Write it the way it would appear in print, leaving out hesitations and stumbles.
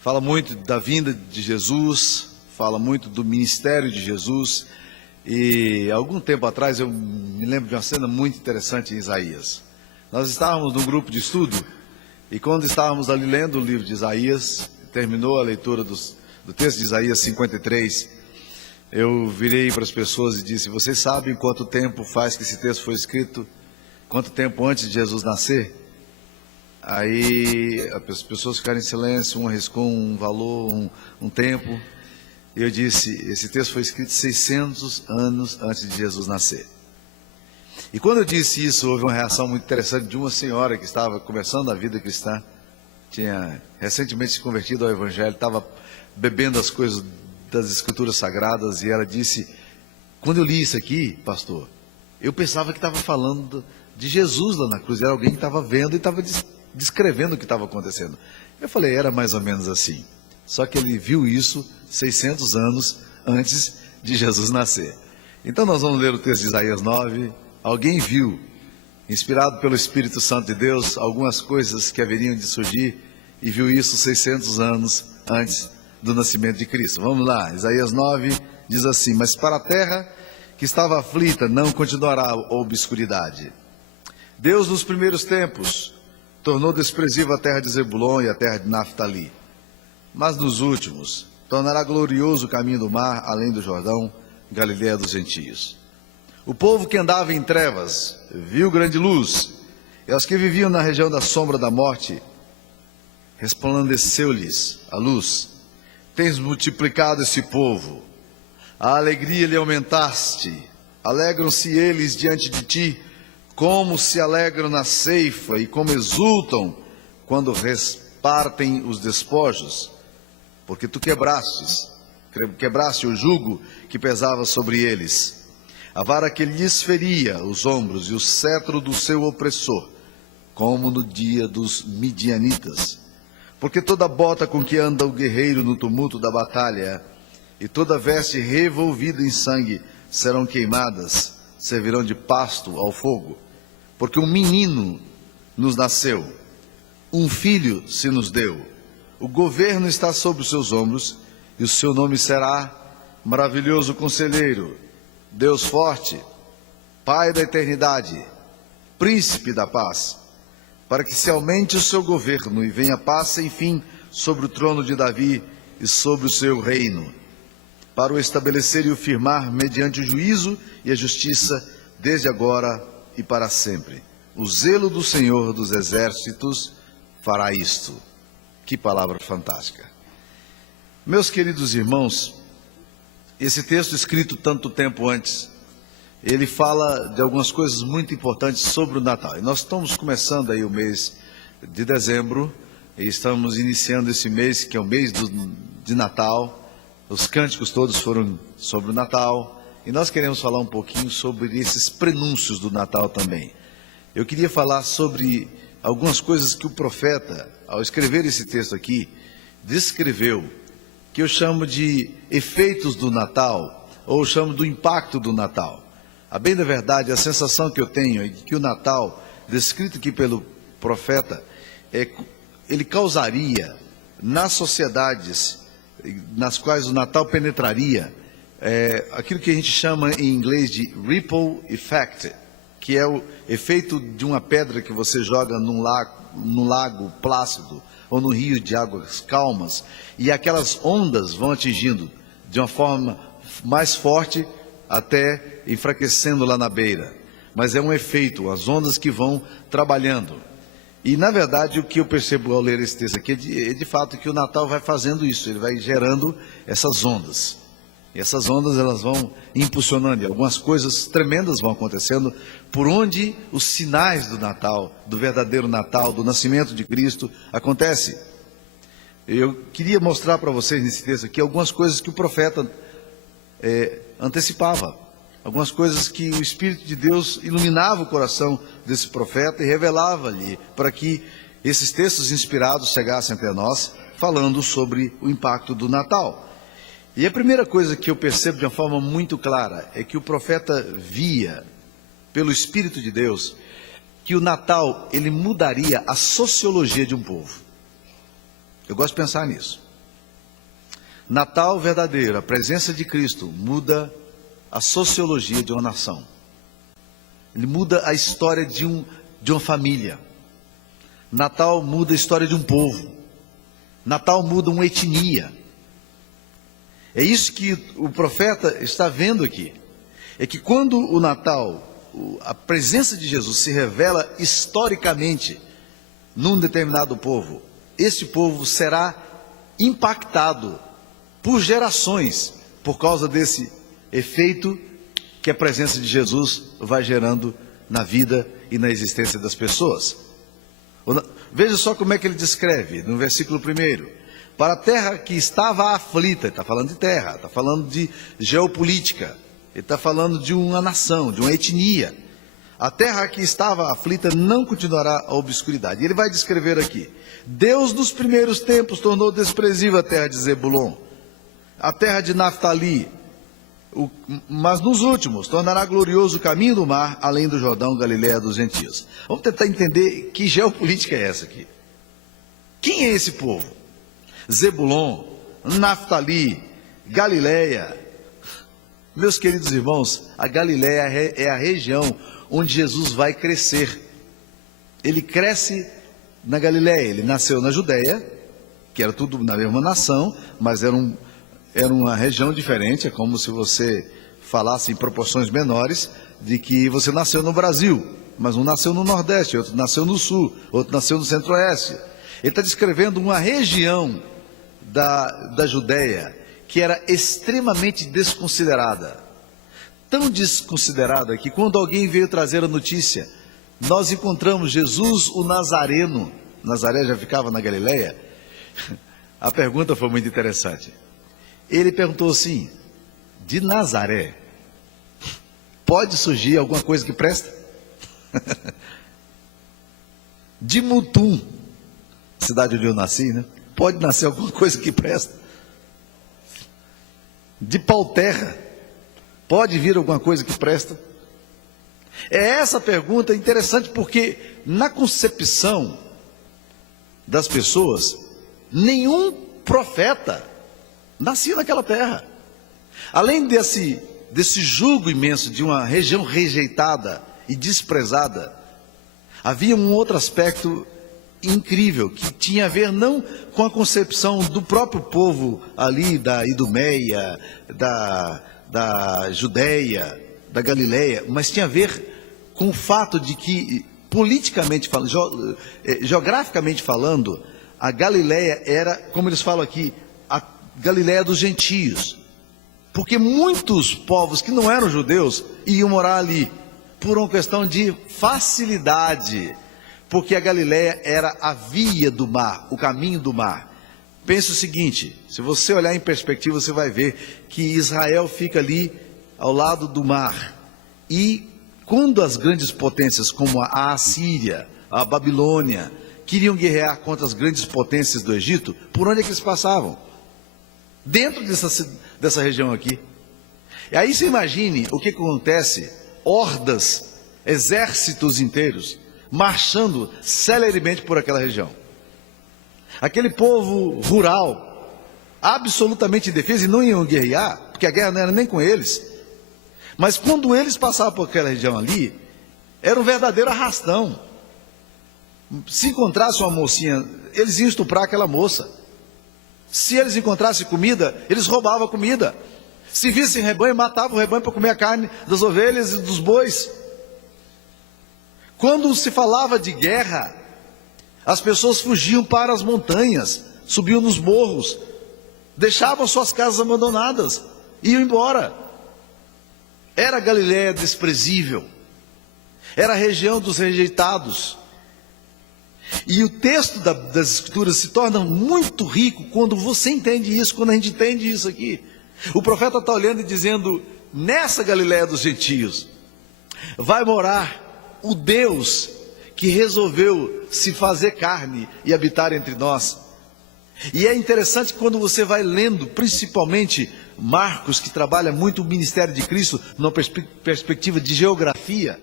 Fala muito da vinda de Jesus, fala muito do ministério de Jesus. E algum tempo atrás eu me lembro de uma cena muito interessante em Isaías. Nós estávamos num grupo de estudo e quando estávamos ali lendo o livro de Isaías, terminou a leitura do texto de Isaías 53, eu virei para as pessoas e disse: vocês sabem quanto tempo faz que esse texto foi escrito? Quanto tempo antes de Jesus nascer? Aí as pessoas ficaram em silêncio, um arriscou um valor, um tempo. E eu disse: esse texto foi escrito 600 anos antes de Jesus nascer. E quando eu disse isso, houve uma reação muito interessante de uma senhora que estava começando a vida cristã, tinha recentemente se convertido ao Evangelho, estava bebendo as coisas das Escrituras Sagradas, e ela disse: quando eu li isso aqui, pastor, eu pensava que estava falando de Jesus lá na cruz, era alguém que estava vendo e estava descrevendo o que estava acontecendo. Eu falei: era mais ou menos assim, só que ele viu isso 600 anos antes de Jesus nascer. Então nós vamos ler o texto de Isaías 9. Alguém viu, inspirado pelo Espírito Santo de Deus, algumas coisas que haveriam de surgir, e viu isso 600 anos antes do nascimento de Cristo. Vamos lá, Isaías 9 diz assim: mas para a terra que estava aflita não continuará a obscuridade. Deus nos primeiros tempos tornou desprezível a terra de Zebulon e a terra de Naftali, mas nos últimos tornará glorioso o caminho do mar, além do Jordão, Galileia dos gentios. O povo que andava em trevas viu grande luz, e aos que viviam na região da sombra da morte, resplandeceu-lhes a luz. Tens multiplicado esse povo, a alegria lhe aumentaste, alegram-se eles diante de ti, como se alegram na ceifa e como exultam quando repartem os despojos, porque tu quebraste o jugo que pesava sobre eles, a vara que lhes feria os ombros e o cetro do seu opressor, como no dia dos midianitas. Porque toda bota com que anda o guerreiro no tumulto da batalha e toda veste revolvida em sangue serão queimadas, servirão de pasto ao fogo. Porque um menino nos nasceu, um filho se nos deu, o governo está sobre os seus ombros, e o seu nome será Maravilhoso Conselheiro, Deus Forte, Pai da Eternidade, Príncipe da Paz, para que se aumente o seu governo e venha paz sem fim sobre o trono de Davi e sobre o seu reino, para o estabelecer e o firmar mediante o juízo e a justiça, desde agora e para sempre. O zelo do Senhor dos Exércitos fará isto. Que palavra fantástica. Meus queridos irmãos, esse texto escrito tanto tempo antes, ele fala de algumas coisas muito importantes sobre o Natal. E nós estamos começando aí o mês de dezembro, e estamos iniciando esse mês, que é o mês de Natal. Os cânticos todos foram sobre o Natal. E nós queremos falar um pouquinho sobre esses prenúncios do Natal também. Eu queria falar sobre algumas coisas que o profeta, ao escrever esse texto aqui, descreveu, que eu chamo de efeitos do Natal, ou chamo do impacto do Natal. A bem da verdade, a sensação que eu tenho é de que o Natal, descrito aqui pelo profeta, ele causaria nas sociedades nas quais o Natal penetraria, aquilo que a gente chama em inglês de ripple effect, que é o efeito de uma pedra que você joga num lago plácido ou no rio de águas calmas, e aquelas ondas vão atingindo de uma forma mais forte, até enfraquecendo lá na beira. Mas é um efeito, as ondas que vão trabalhando. E na verdade o que eu percebo ao ler esse texto aqui é de fato que o Natal vai fazendo isso, ele vai gerando essas ondas. E essas ondas elas vão impulsionando, e algumas coisas tremendas vão acontecendo, por onde os sinais do Natal, do verdadeiro Natal, do nascimento de Cristo, acontecem. Eu queria mostrar para vocês nesse texto aqui algumas coisas que o profeta antecipava, algumas coisas que o Espírito de Deus iluminava o coração desse profeta e revelava-lhe para que esses textos inspirados chegassem até nós, falando sobre o impacto do Natal. E a primeira coisa que eu percebo de uma forma muito clara é que o profeta via, pelo Espírito de Deus, que o Natal ele mudaria a sociologia de um povo. Eu gosto de pensar nisso. Natal verdadeiro, a presença de Cristo, muda a sociologia de uma nação. Ele muda a história de uma família. Natal muda a história de um povo. Natal muda uma etnia. É isso que o profeta está vendo aqui. É que quando o Natal, a presença de Jesus se revela historicamente num determinado povo, esse povo será impactado por gerações por causa desse efeito que a presença de Jesus vai gerando na vida e na existência das pessoas. Veja só como é que ele descreve no versículo 1. Para a terra que estava aflita, ele está falando de terra, está falando de geopolítica, ele está falando de uma nação, de uma etnia. A terra que estava aflita não continuará a obscuridade. E ele vai descrever aqui: Deus nos primeiros tempos tornou desprezível a terra de Zebulon, a terra de Naftali, mas nos últimos tornará glorioso o caminho do mar, além do Jordão, Galileia dos gentios. Vamos tentar entender que geopolítica é essa aqui. Quem é esse povo? Zebulon, Naftali, Galileia. Meus queridos irmãos, a Galileia é a região onde Jesus vai crescer. Ele cresce na Galileia. Ele nasceu na Judeia, que era tudo na mesma nação, mas era uma região diferente. É como se você falasse em proporções menores de que você nasceu no Brasil, mas um nasceu no Nordeste, outro nasceu no Sul, outro nasceu no Centro-Oeste. Ele está descrevendo uma região da Judeia que era extremamente desconsiderada. Tão desconsiderada que quando alguém veio trazer a notícia, nós encontramos Jesus o Nazareno. Nazaré já ficava na Galileia. A pergunta foi muito interessante. Ele perguntou assim: de Nazaré pode surgir alguma coisa que presta? De Mutum, cidade onde eu nasci, né? Pode nascer alguma coisa que presta? De Pauterra, pode vir alguma coisa que presta? É essa pergunta interessante porque na concepção das pessoas, nenhum profeta nascia naquela terra. Além desse jugo imenso de uma região rejeitada e desprezada, havia um outro aspecto incrível, que tinha a ver não com a concepção do próprio povo ali da Idumeia, da Judeia, da Galileia, mas tinha a ver com o fato de que, politicamente falando, geograficamente falando, a Galileia era, como eles falam aqui, a Galileia dos gentios, porque muitos povos que não eram judeus iam morar ali, por uma questão de facilidade, porque a Galileia era a via do mar, o caminho do mar. Pense o seguinte: se você olhar em perspectiva, você vai ver que Israel fica ali ao lado do mar, e quando as grandes potências como a Assíria, a Babilônia, queriam guerrear contra as grandes potências do Egito, por onde é que eles passavam? Dentro dessa região aqui. E aí você imagine o que acontece: hordas, exércitos inteiros, marchando celeremente por aquela região. Aquele povo rural, absolutamente indefeso, e não iam guerrear, porque a guerra não era nem com eles. Mas quando eles passavam por aquela região ali, era um verdadeiro arrastão. Se encontrasse uma mocinha, eles iam estuprar aquela moça. Se eles encontrassem comida, eles roubavam a comida. Se vissem rebanho, matavam o rebanho para comer a carne das ovelhas e dos bois. Quando se falava de guerra, as pessoas fugiam para as montanhas, subiam nos morros, deixavam suas casas abandonadas, iam embora. Era a Galileia desprezível, era a região dos rejeitados. E o texto das Escrituras se torna muito rico quando você entende isso, quando a gente entende isso aqui. O profeta está olhando e dizendo: nessa Galileia dos gentios vai morar o Deus que resolveu se fazer carne e habitar entre nós. E é interessante quando você vai lendo, principalmente Marcos, que trabalha muito o ministério de Cristo numa perspectiva de geografia,